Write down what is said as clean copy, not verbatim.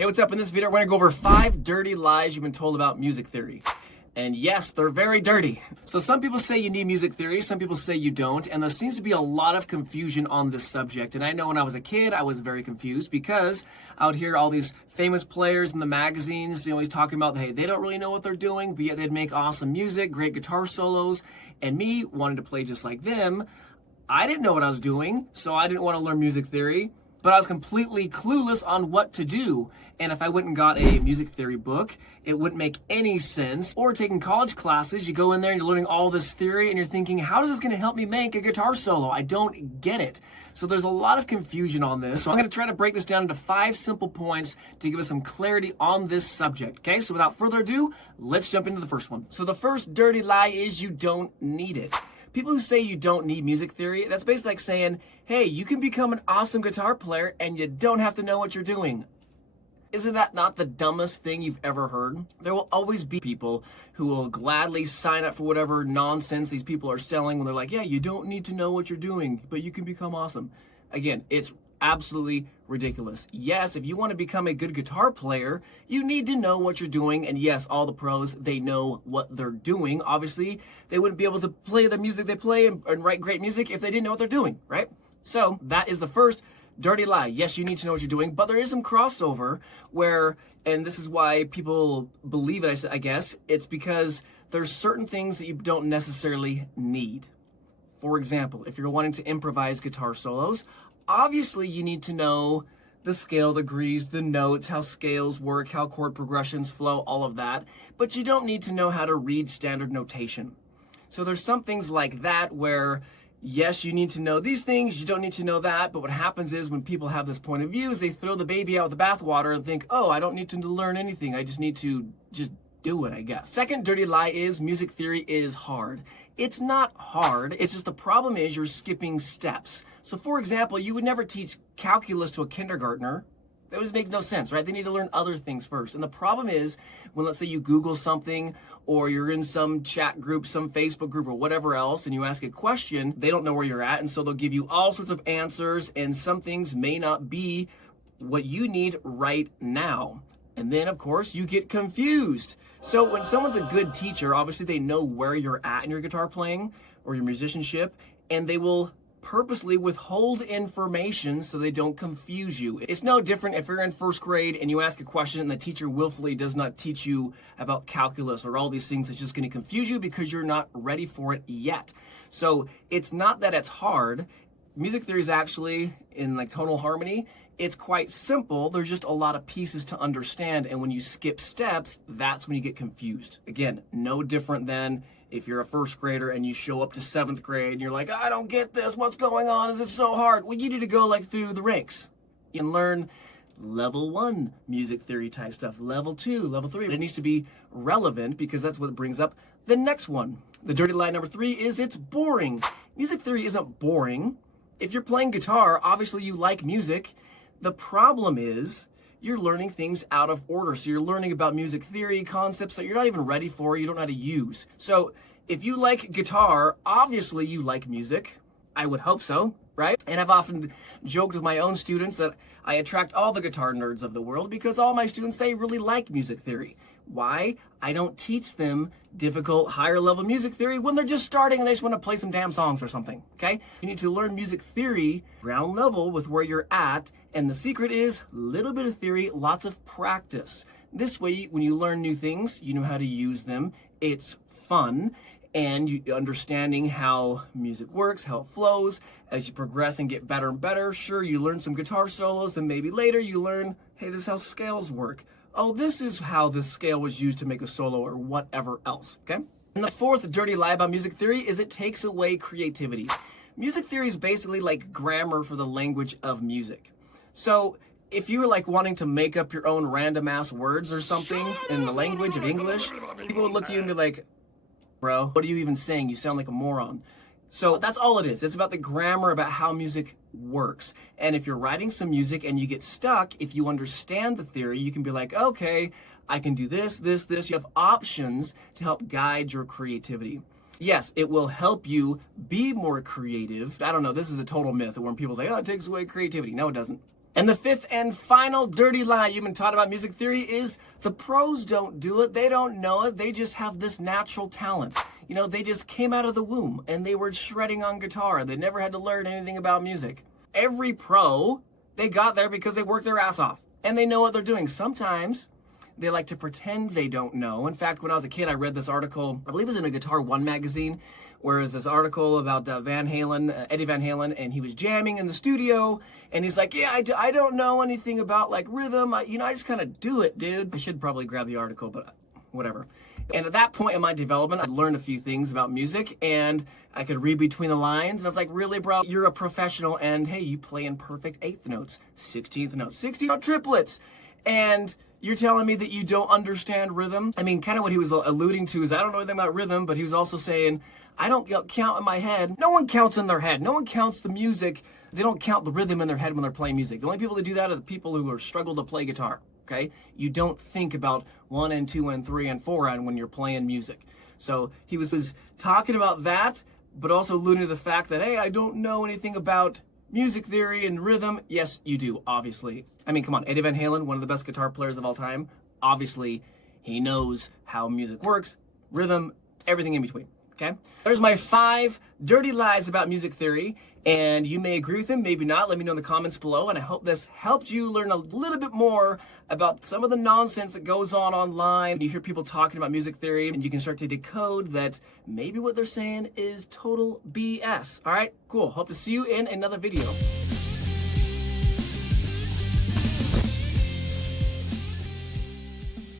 Hey, what's up? In this video, we're gonna go over 5 dirty lies you've been told about music theory. And yes, they're very dirty. So some people say you need music theory, some people say you don't, and there seems to be a lot of confusion on this subject. And I know when I was a kid, I was very confused because I would hear all these famous players in the magazines, always talking about, hey, they don't really know what they're doing, but yet they'd make awesome music, great guitar solos, and me wanting to play just like them. I didn't know what I was doing, so I didn't want to learn music theory. But I was completely clueless on what to do. And if I went and got a music theory book, it wouldn't make any sense. Or taking college classes, you go in there and you're learning all this theory and you're thinking, how is this gonna help me make a guitar solo? I don't get it. So there's a lot of confusion on this. So I'm gonna try to break this down into 5 simple points to give us some clarity on this subject, okay? So without further ado, let's jump into the first one. So the first dirty lie is you don't need it. People who say you don't need music theory, that's basically like saying, hey, you can become an awesome guitar player and you don't have to know what you're doing. Isn't that not the dumbest thing you've ever heard? There will always be people who will gladly sign up for whatever nonsense these people are selling when they're like, yeah, you don't need to know what you're doing, but you can become awesome. Again, it's absolutely ridiculous. Yes, if you want to become a good guitar player, you need to know what you're doing. And yes, all the pros, they know what they're doing. Obviously, they wouldn't be able to play the music they play and write great music if they didn't know what they're doing, right? So that is the first dirty lie. Yes, you need to know what you're doing, but there is some crossover where, and this is why people believe it, I guess, it's because there's certain things that you don't necessarily need. For example, if you're wanting to improvise guitar solos, obviously you need to know the scale degrees, the notes, how scales work, how chord progressions flow, all of that, but you don't need to know how to read standard notation. So there's some things like that where, yes, you need to know these things, you don't need to know that, but what happens is when people have this point of view is they throw the baby out with the bathwater and think, oh, I don't need to learn anything, I just need to do it, I guess. Second dirty lie is music theory is hard. It's not hard, it's just the problem is you're skipping steps. So for example, you would never teach calculus to a kindergartner. That would make no sense, right? They need to learn other things first. And the problem is when, let's say, you Google something or you're in some chat group, some Facebook group or whatever else, and you ask a question, they don't know where you're at, and so they'll give you all sorts of answers, and some things may not be what you need right now. And then, of course, you get confused. So when someone's a good teacher, obviously they know where you're at in your guitar playing or your musicianship, and they will purposely withhold information so they don't confuse you. It's no different if you're in first grade and you ask a question and the teacher willfully does not teach you about calculus or all these things. It's just going to confuse you because you're not ready for it yet. So it's not that it's hard. Music theory is actually, in like tonal harmony, it's quite simple. There's just a lot of pieces to understand, and when you skip steps, that's when you get confused. Again, no different than if you're a first grader and you show up to 7th grade and you're like, I don't get this, what's going on, is it so hard? Well, you need to go like through the ranks and learn level 1 music theory type stuff, level 2, level 3. It needs to be relevant because that's what brings up the next one. The dirty lie number 3 is it's boring. Music theory isn't boring. If you're playing guitar, obviously you like music. The problem is you're learning things out of order. So you're learning about music theory concepts that you're not even ready for, you don't know how to use. So if you like guitar, obviously you like music. I would hope so, right? And I've often joked with my own students that I attract all the guitar nerds of the world because all my students, they really like music theory. Why? I don't teach them difficult, higher level music theory when they're just starting and they just want to play some damn songs or something, okay? You need to learn music theory ground level with where you're at, and the secret is a little bit of theory, lots of practice. This way, when you learn new things, you know how to use them, it's fun, and you understanding how music works, how it flows. As you progress and get better and better, sure, you learn some guitar solos, then maybe later you learn, hey, this is how scales work. Oh, this is how this scale was used to make a solo or whatever else, okay? And the fourth dirty lie about music theory is it takes away creativity. Music theory is basically like grammar for the language of music. So if you're like wanting to make up your own random ass words or something in the language of English, people would look at you and be like, bro, what are you even saying? You sound like a moron. So that's all it is. It's about the grammar, about how music works. And if you're writing some music and you get stuck, if you understand the theory, you can be like, okay, I can do this, this, this. You have options to help guide your creativity. Yes, it will help you be more creative. I don't know, this is a total myth when people say, oh, it takes away creativity. No, it doesn't. And the fifth and final dirty lie you've been taught about music theory is the pros don't do it. They don't know it. They just have this natural talent. You know, they just came out of the womb and they were shredding on guitar. They never had to learn anything about music. Every pro, they got there because they worked their ass off and they know what they're doing. Sometimes they like to pretend they don't know. In fact, when I was a kid, I read this article, I believe it was in a Guitar One magazine, where it was this article about Eddie Van Halen, and he was jamming in the studio, and he's like, yeah, I don't know anything about like rhythm. I just kind of do it, dude. I should probably grab the article, but whatever. And at that point in my development, I learned a few things about music, and I could read between the lines. And I was like, really, bro, you're a professional, and hey, you play in perfect eighth notes, 16th notes, 16th note triplets, and you're telling me that you don't understand rhythm? I mean, kind of what he was alluding to is I don't know anything about rhythm, but he was also saying, I don't count in my head. No one counts in their head. No one counts the music. They don't count the rhythm in their head when they're playing music. The only people that do that are the people who struggle to play guitar, okay? You don't think about 1 and 2 and 3 and 4 and when you're playing music. So he was talking about that, but also alluding to the fact that, hey, I don't know anything about music theory and rhythm. Yes, you do, obviously. I mean, come on, Eddie Van Halen, one of the best guitar players of all time. Obviously, he knows how music works, rhythm, everything in between, okay? There's my 5 dirty lies about music theory, and you may agree with them, maybe not. Let me know in the comments below, and I hope this helped you learn a little bit more about some of the nonsense that goes on online. You hear people talking about music theory, and you can start to decode that maybe what they're saying is total BS. All right, cool. Hope to see you in another video.